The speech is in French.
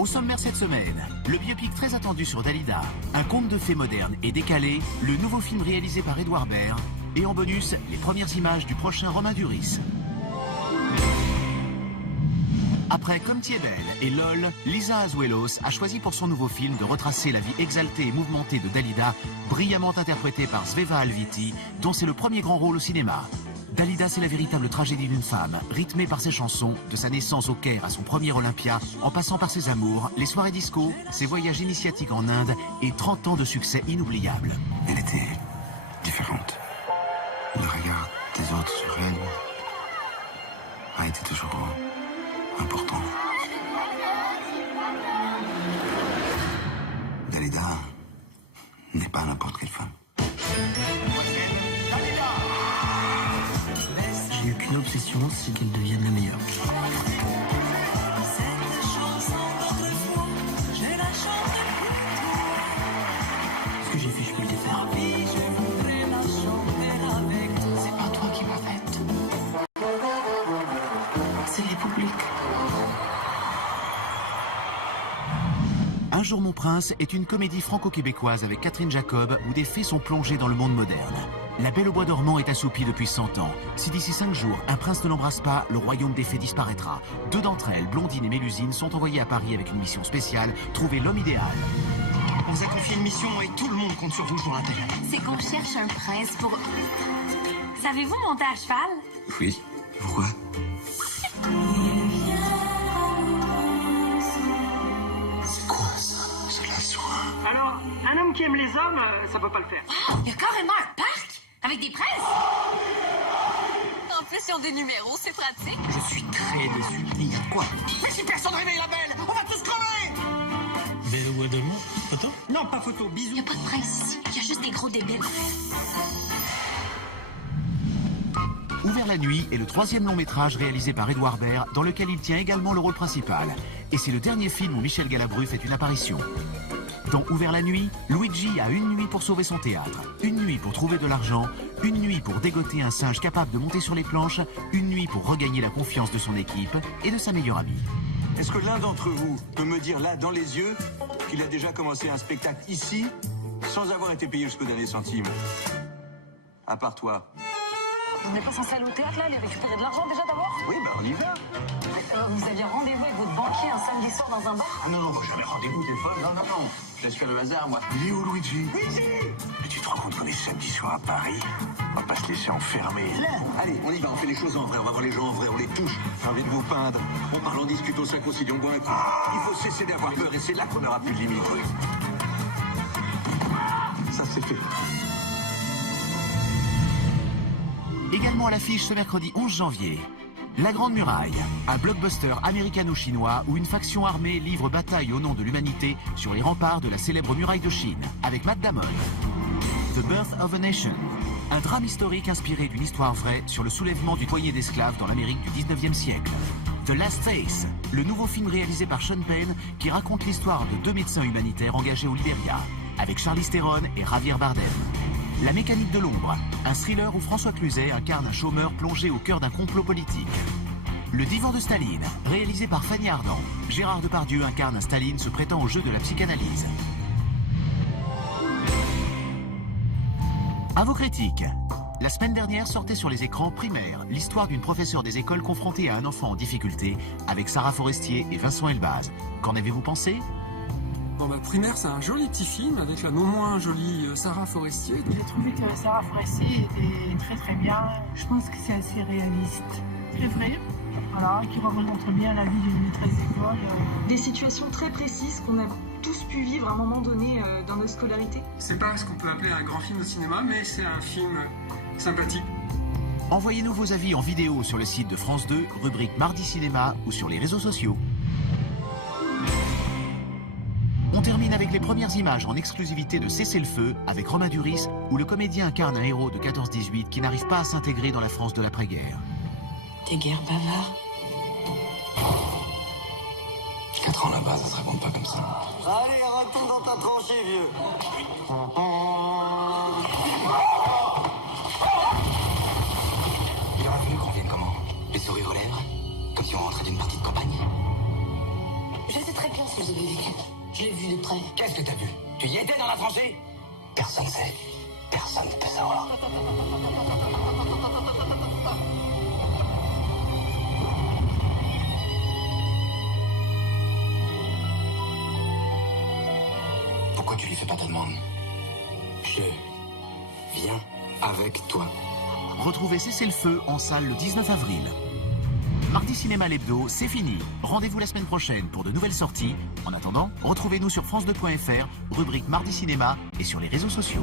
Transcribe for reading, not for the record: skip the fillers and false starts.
Au sommaire cette semaine, le biopic très attendu sur Dalida, un conte de fées moderne et décalé, le nouveau film réalisé par Edouard Baird, et en bonus, les premières images du prochain Romain Duris. Après Comme tu es belle et LOL, Lisa Azuelos a choisi pour son nouveau film de retracer la vie exaltée et mouvementée de Dalida, brillamment interprétée par Sveva Alviti, dont c'est le premier grand rôle au cinéma. Dalida, c'est la véritable tragédie d'une femme, rythmée par ses chansons, de sa naissance au Caire à son premier Olympia, en passant par ses amours, les soirées disco, ses voyages initiatiques en Inde et 30 ans de succès inoubliables. Elle était différente. Le regard des autres sur elle a été toujours important. Dalida n'est pas n'importe quelle femme. J'ai eu qu'une obsession, c'est qu'elle devienne la meilleure. Ce que j'ai fait, je peux le défaire. C'est pas toi qui m'as faite. C'est les publics. Un jour mon prince est une comédie franco-québécoise avec Catherine Jacob où des fées sont plongées dans le monde moderne. La Belle au bois dormant est assoupie depuis 100 ans. Si d'ici 5 jours, un prince ne l'embrasse pas, le royaume des fées disparaîtra. 2 d'entre elles, Blondine et Mélusine, sont envoyées à Paris avec une mission spéciale, trouver l'homme idéal. On vous a confié une mission et tout le monde compte sur vous, je vous rappelle. C'est qu'on cherche un prince pour... Savez-vous monter à cheval? Oui. Pourquoi? C'est quoi ça? C'est la soie. Alors, un homme qui aime les hommes, ça peut pas le faire. Oh, il y a carrément un parc avec des princes! En plus, ils ont des numéros, c'est pratique. Je suis très déçu. Il y a quoi? Mais si personne réveille la belle, on va tous crever! Belle au bois dormant? Photo? Non, pas photo, Il bisous. n'y a pas de prince ici, il y a juste des gros débiles. Ouvert la nuit est le 3e long métrage réalisé par Edouard Baird, dans lequel il tient également le rôle principal. Et c'est le dernier film où Michel Galabru fait une apparition. Dans Ouvert la nuit, Luigi a une nuit pour sauver son théâtre, une nuit pour trouver de l'argent, une nuit pour dégoter un singe capable de monter sur les planches, une nuit pour regagner la confiance de son équipe et de sa meilleure amie. Est-ce que l'un d'entre vous peut me dire là, dans les yeux, qu'il a déjà commencé un spectacle ici, sans avoir été payé jusqu'au dernier centime? À part toi. Vous n'êtes pas censé aller au théâtre, là, aller récupérer de l'argent déjà d'abord? Oui, ben on y va. Vous aviez rendez-vous avec votre banquier un samedi soir dans un bar? Ah non, non, moi j'avais rendez-vous des fois. Non, non, non. Je laisse faire le hasard, moi. Il est où, Luigi? Luigi! Mais tu te rends compte qu'on est samedi soir à Paris? On va pas se laisser enfermer. Là! Allez, on y va, on fait les choses en vrai. On va voir les gens en vrai, on les touche. J'ai envie de vous peindre. On parle, on discute, on s'inconcilie, on boit un coup. Il faut cesser d'avoir peur et c'est là qu'on aura plus de limites. Ça, c'est fait. Également à l'affiche ce mercredi 11 janvier, La Grande Muraille, un blockbuster américano-chinois où une faction armée livre bataille au nom de l'humanité sur les remparts de la célèbre muraille de Chine, avec Matt Damon. The Birth of a Nation, un drame historique inspiré d'une histoire vraie sur le soulèvement du foyer d'esclaves dans l'Amérique du 19e siècle. The Last Face, le nouveau film réalisé par Sean Penn qui raconte l'histoire de 2 médecins humanitaires engagés au Libéria, avec Charlize Theron et Javier Bardem. La mécanique de l'ombre, un thriller où François Cluzet incarne un chômeur plongé au cœur d'un complot politique. Le divan de Staline, réalisé par Fanny Ardant. Gérard Depardieu incarne un Staline se prêtant au jeu de la psychanalyse. À vos critiques. La semaine dernière sortait sur les écrans Primaire, l'histoire d'une professeure des écoles confrontée à un enfant en difficulté, avec Sarah Forestier et Vincent Elbaz. Qu'en avez-vous pensé ? Bon bah, Primaire, c'est un joli petit film avec la non moins jolie Sarah Forestier. J'ai trouvé que Sarah Forestier était très très bien. Je pense que c'est assez réaliste. Très vrai, voilà, qui représente bien la vie d'une maîtresse d'école. Des situations très précises qu'on a tous pu vivre à un moment donné dans notre scolarité. C'est pas ce qu'on peut appeler un grand film au cinéma, mais c'est un film sympathique. Envoyez-nous vos avis en vidéo sur le site de France 2, rubrique Mardi Cinéma ou sur les réseaux sociaux. On termine avec les premières images en exclusivité de Cessez-le-feu avec Romain Duris, où le comédien incarne un héros de 14-18 qui n'arrive pas à s'intégrer dans la France de l'après-guerre. T'es guère bavard. 4 ans là-bas, ça se raconte pas comme ça. Allez, retourne dans ta tranchée, vieux. Il aurait fallu qu'on vienne comment? Les sourires aux lèvres? Comme si on rentrait d'une partie de campagne? Je sais très bien ce que j'avais vécu. Je l'ai vu de près. Qu'est-ce que t'as vu? Tu y étais dans la tranchée? Personne ne sait. Personne ne peut savoir. Pourquoi tu lui fais pas ta demande? Je viens avec toi. Retrouvez Cessez-le-feu en salle le 19 avril. Mardi Cinéma l'hebdo, c'est fini. Rendez-vous la semaine prochaine pour de nouvelles sorties. En attendant, retrouvez-nous sur France2.fr, rubrique Mardi Cinéma et sur les réseaux sociaux.